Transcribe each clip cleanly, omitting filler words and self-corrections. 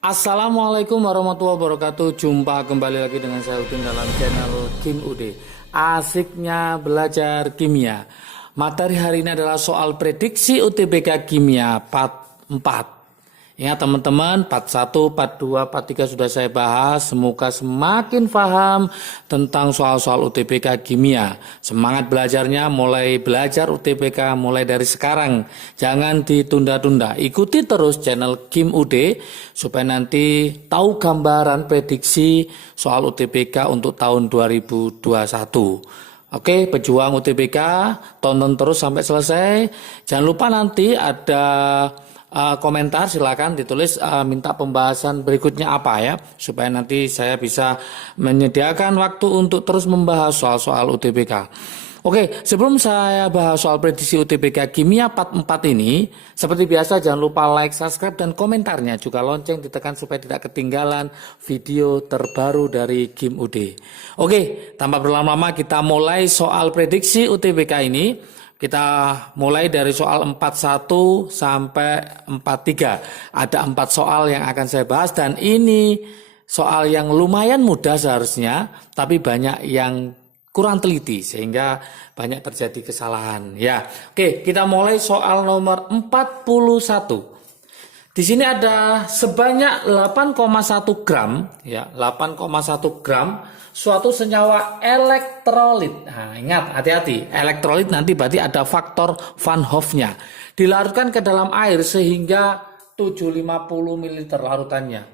Assalamualaikum warahmatullahi wabarakatuh. Jumpa kembali lagi dengan saya Udin dalam channel Kim UD. Asiknya belajar kimia. Materi hari ini adalah soal prediksi UTBK kimia part 4. Ingat teman-teman, part 1, part 2, part 3 sudah saya bahas. Semoga semakin paham tentang soal-soal UTBK kimia. Semangat belajarnya, mulai belajar UTBK mulai dari sekarang. Jangan ditunda-tunda. Ikuti terus channel Kim UD supaya nanti tahu gambaran prediksi soal UTBK untuk tahun 2021. Oke, pejuang UTBK, tonton terus sampai selesai. Jangan lupa nanti ada komentar, silakan ditulis minta pembahasan berikutnya apa ya, supaya nanti saya bisa menyediakan waktu untuk terus membahas soal-soal UTBK. Oke, sebelum saya bahas soal prediksi UTBK kimia part 4 ini, seperti biasa jangan lupa like, subscribe, dan komentarnya, juga lonceng ditekan supaya tidak ketinggalan video terbaru dari Kim UD. Oke, tanpa berlama-lama kita mulai soal prediksi UTBK ini. Kita mulai dari soal 41 sampai 43. Ada 4 soal yang akan saya bahas dan ini soal yang lumayan mudah seharusnya, tapi banyak yang kurang teliti sehingga banyak terjadi kesalahan. Ya, oke, kita mulai soal nomor 41. Di sini ada sebanyak 8,1 gram, ya, 8,1 gram suatu senyawa elektrolit. Nah, ingat, hati-hati, elektrolit nanti berarti ada faktor Van Hoff-nya. Dilarutkan ke dalam air sehingga 750 ml larutannya.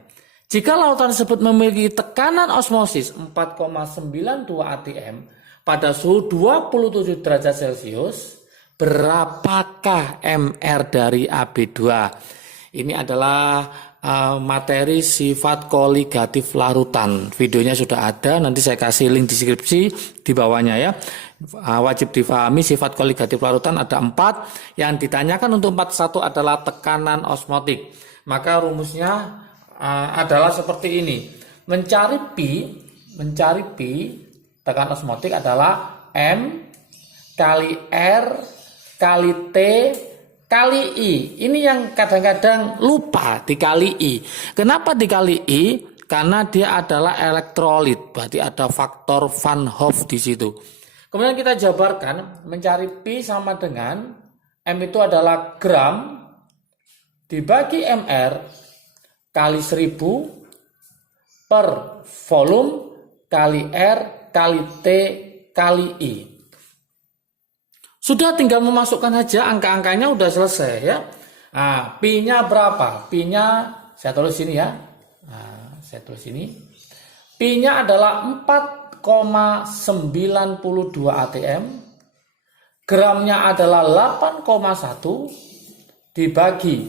Jika lautan tersebut memiliki tekanan osmosis 4,92 atm pada suhu 27 derajat Celcius, berapakah MR dari AB2? Ini adalah materi sifat koligatif larutan. Videonya sudah ada, nanti saya kasih link deskripsi di bawahnya ya. Wajib difahami sifat koligatif larutan ada 4. Yang ditanyakan untuk 41 adalah tekanan osmotik. Maka rumusnya adalah seperti ini. Mencari P tekanan osmotik adalah M kali R kali T kali I. Ini yang kadang-kadang lupa, dikali I. Kenapa dikali I? Karena dia adalah elektrolit, berarti ada faktor Van Hoff di situ. Kemudian kita jabarkan, mencari P sama dengan M itu adalah gram dibagi MR kali 1000 per volume kali R kali T kali I. Sudah tinggal memasukkan aja angka-angkanya, udah selesai ya. Nah, P-nya berapa? P-nya saya tulis sini ya. Nah, saya tulis sini. P-nya adalah 4,92 atm. Gramnya adalah 8,1 dibagi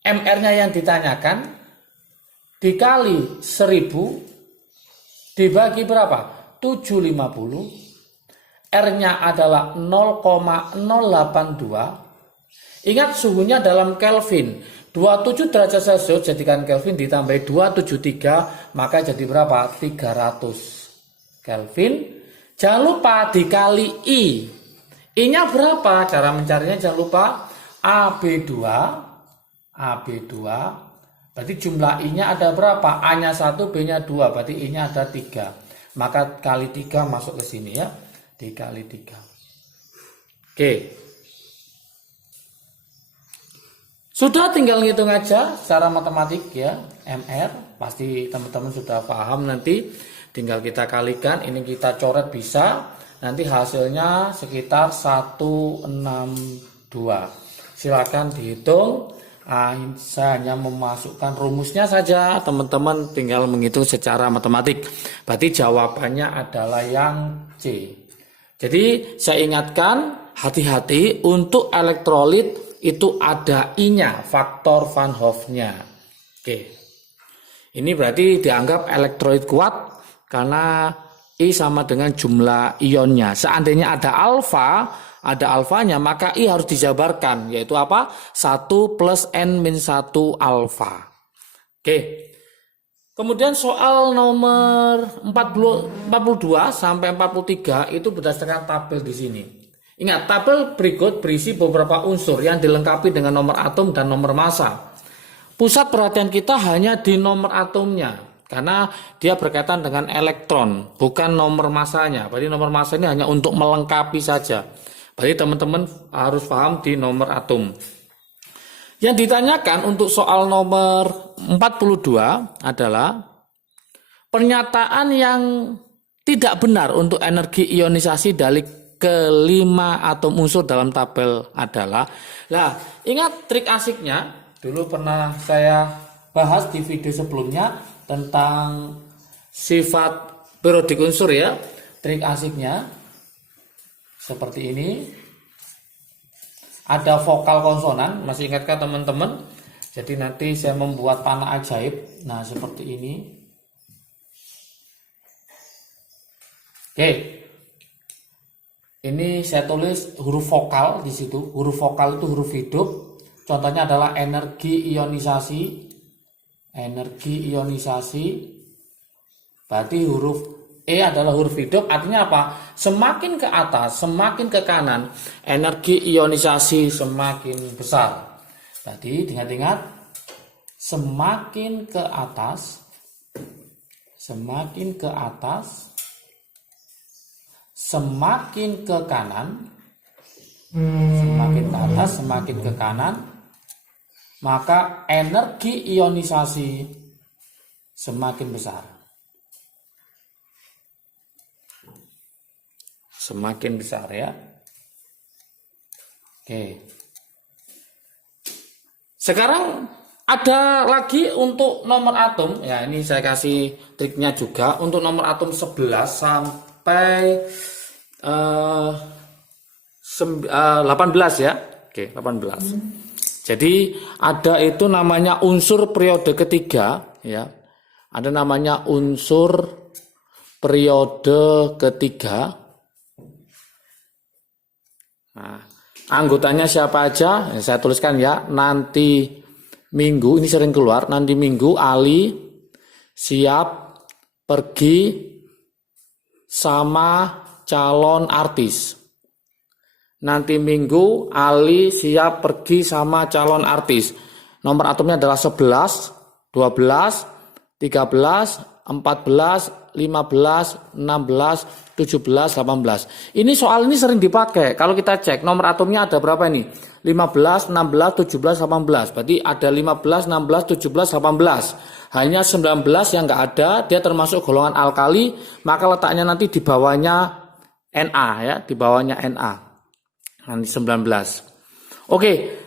MR-nya yang ditanyakan dikali 1000 dibagi berapa? 750. R-nya adalah 0,082. Ingat suhunya dalam Kelvin. 27 derajat Celcius jadikan Kelvin ditambah 273, maka jadi berapa? 300 Kelvin. Jangan lupa dikali I. I-nya berapa? Cara mencarinya jangan lupa AB2. Berarti jumlah I-nya ada berapa? A-nya 1, B-nya 2, berarti I-nya ada 3. Maka kali 3 masuk ke sini ya. Dikali 3. Oke. Sudah tinggal ngitung aja secara matematik ya. MR pasti teman-teman sudah paham, nanti tinggal kita kalikan, ini kita coret bisa. Nanti hasilnya sekitar 162. Silakan dihitung. Saya hanya memasukkan rumusnya saja, teman-teman tinggal menghitung secara matematik. Berarti jawabannya adalah yang C. Jadi saya ingatkan, hati-hati untuk elektrolit itu ada I-nya, faktor Van Hoff-nya. Oke. Ini berarti dianggap elektrolit kuat karena I sama dengan jumlah ionnya. Seandainya ada alfanya, maka I harus dijabarkan, yaitu apa? 1 plus N-1 alfa. Oke. Kemudian soal nomor 42 sampai 43 itu berdasarkan tabel di sini. Ingat, tabel berikut berisi beberapa unsur yang dilengkapi dengan nomor atom dan nomor massa. pusat perhatian kita hanya di nomor atomnya, karena dia berkaitan dengan elektron, bukan nomor masanya. Berarti nomor massa ini hanya untuk melengkapi saja. Berarti teman-teman harus paham di nomor atom. Yang ditanyakan untuk soal nomor 42 adalah pernyataan yang tidak benar untuk energi ionisasi dari kelima atom unsur dalam tabel adalah. Nah, ingat trik asiknya. Dulu pernah saya bahas di video sebelumnya tentang sifat periodik unsur ya. Trik asiknya seperti ini. Ada vokal konsonan, masih ingatkah teman-teman? Jadi nanti saya membuat panah ajaib. Nah, seperti ini. Oke. Ini saya tulis huruf vokal di situ. Huruf vokal itu huruf hidup. Contohnya adalah energi ionisasi. Energi ionisasi. Berarti huruf E adalah huruf hidup. Artinya apa? Semakin ke atas, semakin ke kanan, energi ionisasi semakin besar. Tadi ingat-ingat, semakin ke atas, semakin ke atas, semakin ke kanan, semakin ke atas, semakin ke kanan, maka energi ionisasi semakin besar. Semakin besar ya. Oke. Sekarang ada lagi untuk nomor atom. Ya, ini saya kasih triknya juga. Untuk nomor atom 11 sampai 18 ya. Oke, 18. Jadi ada itu namanya unsur periode ketiga ya. Ada namanya unsur periode ketiga. Nah, anggotanya siapa aja? Saya tuliskan ya. Nanti Minggu, ini sering keluar. Nanti Minggu Ali siap pergi sama calon artis. Nanti Minggu Ali siap pergi sama calon artis. Nomor atomnya adalah 11, 12, 13, 14, 15, 16, 17, 18. Ini soal ini sering dipakai. Kalau kita cek nomor atomnya ada berapa ini? 15, 16, 17, 18. Berarti ada 15, 16, 17, 18. Hanya 19 yang enggak ada, dia termasuk golongan alkali, maka letaknya nanti di bawahnya Na ya, di bawahnya Na. Nanti 19. Oke.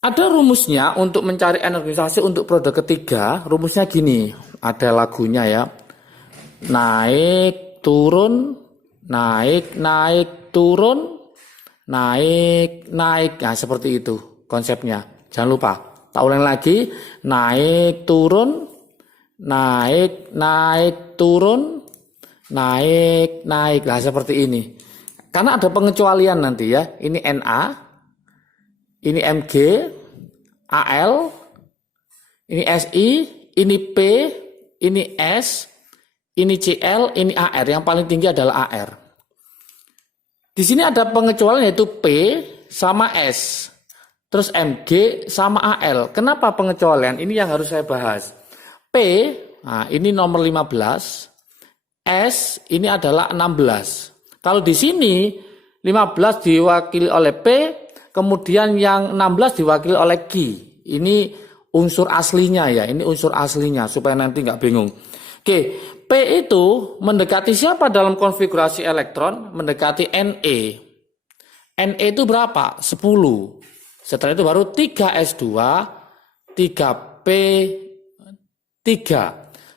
Ada rumusnya untuk mencari energisasi untuk periode ketiga. Rumusnya gini, ada lagunya ya. Naik, turun, naik, naik, turun, naik, naik. Nah, seperti itu konsepnya. Jangan lupa. Tak ulang lagi. Naik, turun, naik, naik, turun, naik, naik. Nah, seperti ini. Karena ada pengecualian nanti ya. Ini Na, ini Mg, Al, ini Si, ini P, ini S, ini Cl, ini Ar. Yang paling tinggi adalah Ar. Di sini ada pengecualian yaitu P sama S. Terus Mg sama Al. Kenapa pengecualian? Ini yang harus saya bahas. P, nah ini nomor 15. S, ini adalah 16. Kalau di sini 15 diwakili oleh P, kemudian yang 16 diwakili oleh Q. Ini unsur aslinya ya. Ini unsur aslinya supaya nanti nggak bingung. Oke, P itu mendekati siapa dalam konfigurasi elektron? Mendekati Ne. Ne itu berapa? 10. Setelah itu baru 3s2, 3p3.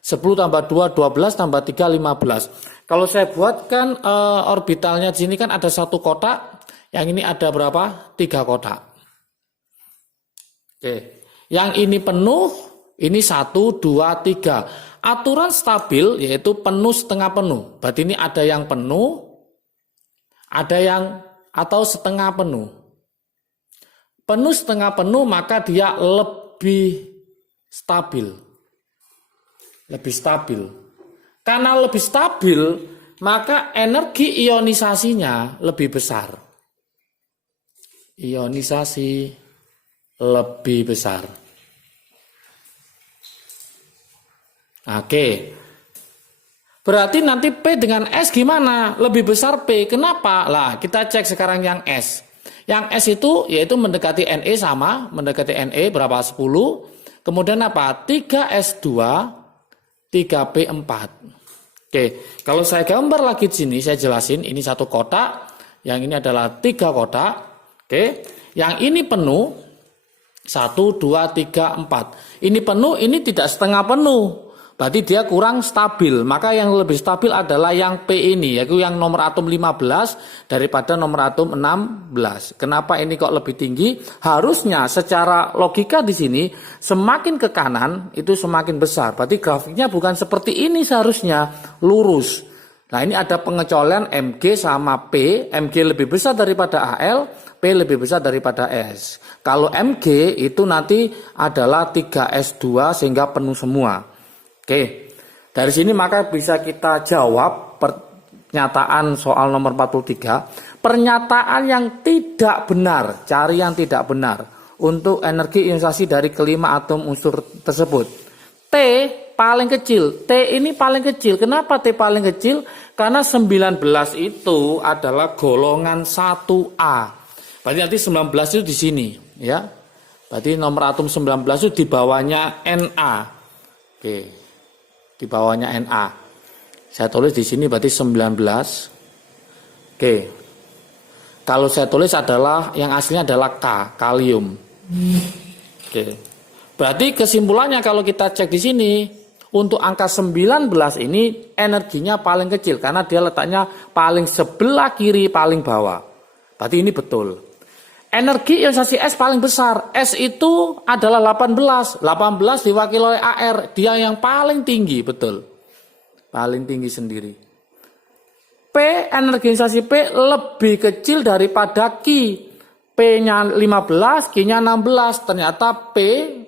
10 tambah 2, 12 tambah 3, 15. Kalau saya buatkan orbitalnya di sini kan ada satu kotak. Yang ini ada berapa? 3 kotak. Oke. Yang ini penuh, ini 1, 2, 3. Aturan stabil yaitu penuh setengah penuh. Berarti ini ada yang penuh, ada yang atau setengah penuh. Penuh setengah penuh maka dia lebih stabil. Lebih stabil. Karena lebih stabil, maka energi ionisasinya lebih besar. Ionisasi lebih besar. Oke. Berarti nanti P dengan S gimana? Lebih besar P. Kenapa? Lah, kita cek sekarang yang S. Yang S itu yaitu mendekati Ne sama, mendekati Ne berapa? 10. Kemudian apa? 3S2, 3P4. Oke, kalau saya gambar lagi di sini, saya jelasin ini satu kotak, yang ini adalah 3 kotak. Oke, yang ini penuh, 1, 2, 3, 4. Ini penuh, ini tidak setengah penuh. Berarti dia kurang stabil. Maka yang lebih stabil adalah yang P ini, yaitu yang nomor atom 15 daripada nomor atom 16. Kenapa ini kok lebih tinggi? Harusnya secara logika di sini semakin ke kanan itu semakin besar. Berarti grafiknya bukan seperti ini seharusnya, lurus. Nah, ini ada pengecualian Mg sama P. Mg lebih besar daripada Al, P lebih besar daripada S. Kalau Mg itu nanti adalah 3S2 sehingga penuh semua. Oke, dari sini maka bisa kita jawab pernyataan soal nomor 43. Pernyataan yang tidak benar, cari yang tidak benar untuk energi ionisasi dari kelima atom unsur tersebut. T paling kecil, T ini paling kecil. Kenapa T paling kecil? Karena 19 itu adalah golongan 1A. Berarti nanti 19 itu di sini, ya. Berarti nomor atom 19 itu di bawahnya Na. Oke. Di bawahnya Na. Saya tulis di sini berarti 19. Oke. Kalau saya tulis adalah yang aslinya adalah K, kalium. Oke. Berarti kesimpulannya kalau kita cek di sini, untuk angka 19 ini energinya paling kecil karena dia letaknya paling sebelah kiri paling bawah. Berarti ini betul. Energi ionisasi S paling besar. S itu adalah 18. 18 diwakili oleh Ar. Dia yang paling tinggi, betul. Paling tinggi sendiri. P, energi ionisasi P lebih kecil daripada Q. P-nya 15, Q-nya 16. Ternyata P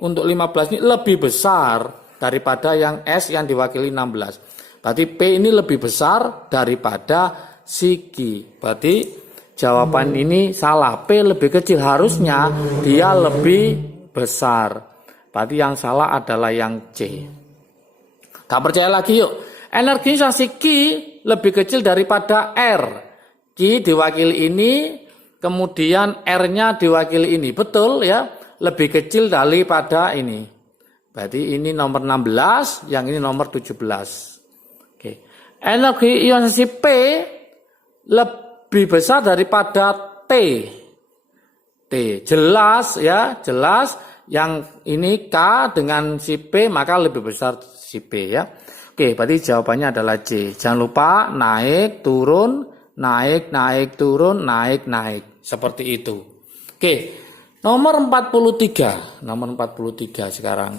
untuk 15 ini lebih besar daripada yang S yang diwakili 16. Berarti P ini lebih besar daripada si Q. Berarti jawaban ini salah. P lebih kecil, harusnya dia lebih besar. Berarti yang salah adalah yang C. Gak percaya lagi yuk. Energi ionisasi Q lebih kecil daripada R. Q diwakili ini, kemudian R-nya diwakili ini. Betul ya, lebih kecil daripada ini. Berarti ini nomor 16, yang ini nomor 17. Oke. Energi ionisasi P lebih besar daripada T. T jelas ya, jelas yang ini K dengan si P maka lebih besar si P ya. Oke, berarti jawabannya adalah C. Jangan lupa naik, turun, naik, naik, turun, naik, naik. Seperti itu. Oke, nomor 43. Nomor 43 sekarang.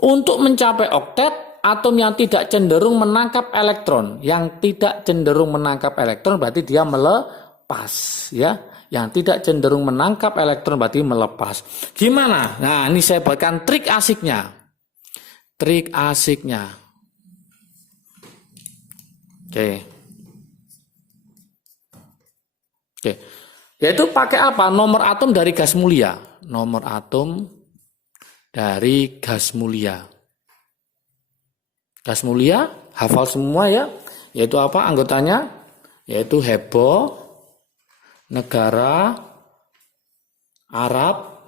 Untuk mencapai oktet, atom yang tidak cenderung menangkap elektron, yang tidak cenderung menangkap elektron berarti dia melepas ya. Yang tidak cenderung menangkap elektron berarti melepas. Gimana? Nah, ini saya buatkan trik asiknya. Trik asiknya. Oke. Oke. Yaitu pakai apa? Nomor atom dari gas mulia. Nomor atom dari gas mulia. Gas mulia, hafal semua ya. Yaitu apa anggotanya? Yaitu heboh, negara Arab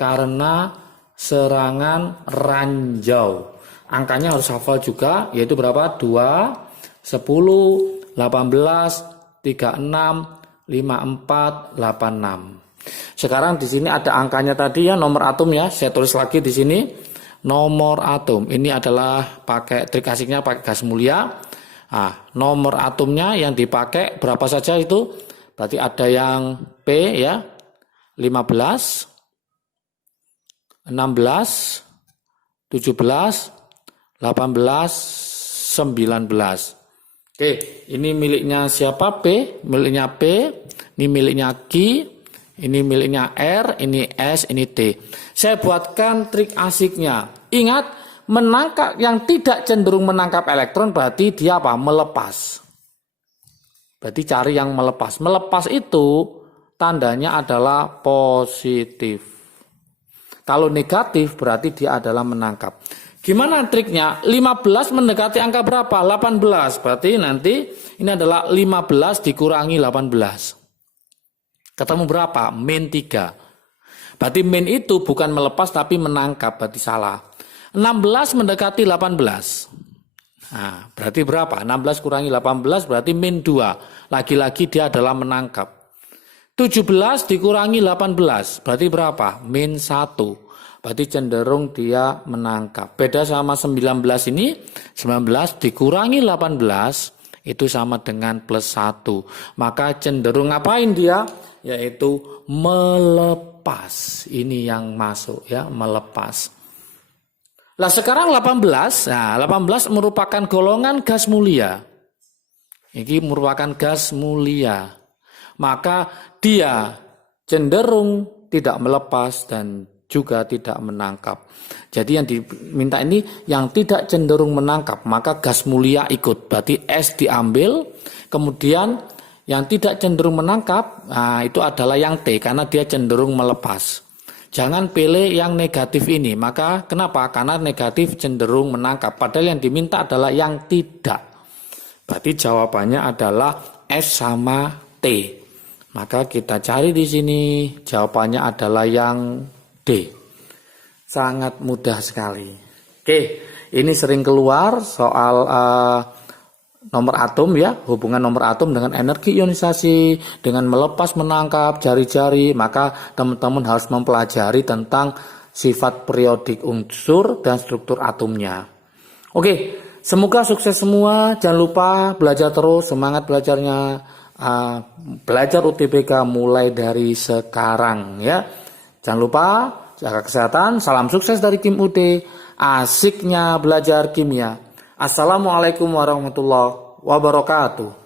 karena serangan ranjau. Angkanya harus hafal juga, yaitu berapa? 2, 10, 18, 36, 54, 86. Sekarang di sini ada angkanya tadi ya, nomor atom ya. Saya tulis lagi di sini nomor atom. Ini adalah pakai trik asiknya pakai gas mulia. Nah, nomor atomnya yang dipakai berapa saja itu? Berarti ada yang P ya, 15, 16, 17, 18, 19. Oke, ini miliknya siapa? P, miliknya P, ini miliknya Q, ini miliknya R, ini S, ini T. Saya buatkan trik asiknya. Ingat, menangkap yang tidak cenderung menangkap elektron berarti dia apa? Melepas. Berarti cari yang melepas. Melepas itu tandanya adalah positif. Kalau negatif berarti dia adalah menangkap. Gimana triknya? 15 mendekati angka berapa? 18. Berarti nanti ini adalah 15 dikurangi 18. Ketemu berapa? Min 3. Berarti min itu bukan melepas tapi menangkap. Berarti salah. 16 mendekati 18. Nah, berarti berapa? 16 kurangi 18 berarti min 2. Lagi-lagi dia adalah menangkap. 17 dikurangi 18 berarti berapa? Min 1. Berarti cenderung dia menangkap. Beda sama 19 ini, 19 dikurangi 18 itu sama dengan plus 1. Maka cenderung ngapain dia? Yaitu melepas. Ini yang masuk ya, melepas. Nah sekarang 18, nah 18 merupakan golongan gas mulia. Ini merupakan gas mulia. Maka dia cenderung tidak melepas dan juga tidak menangkap. Jadi yang diminta ini yang tidak cenderung menangkap, maka gas mulia ikut. Berarti S diambil, kemudian yang tidak cenderung menangkap, nah itu adalah yang T karena dia cenderung melepas. Jangan pilih yang negatif ini. Maka kenapa? Karena negatif cenderung menangkap. Padahal yang diminta adalah yang tidak. Berarti jawabannya adalah S sama T. Maka kita cari di sini jawabannya adalah yang D. Sangat mudah sekali. Oke, ini sering keluar soal nomor atom ya, hubungan nomor atom dengan energi ionisasi, dengan melepas menangkap jari-jari. Maka teman-teman harus mempelajari tentang sifat periodik unsur dan struktur atomnya. Oke, semoga sukses semua. Jangan lupa belajar terus, semangat belajarnya. Belajar UTBK mulai dari sekarang ya. Jangan lupa jaga kesehatan. Salam sukses dari Kim UD. Asiknya belajar kimia. Assalamualaikum warahmatullahi wabarakatuh.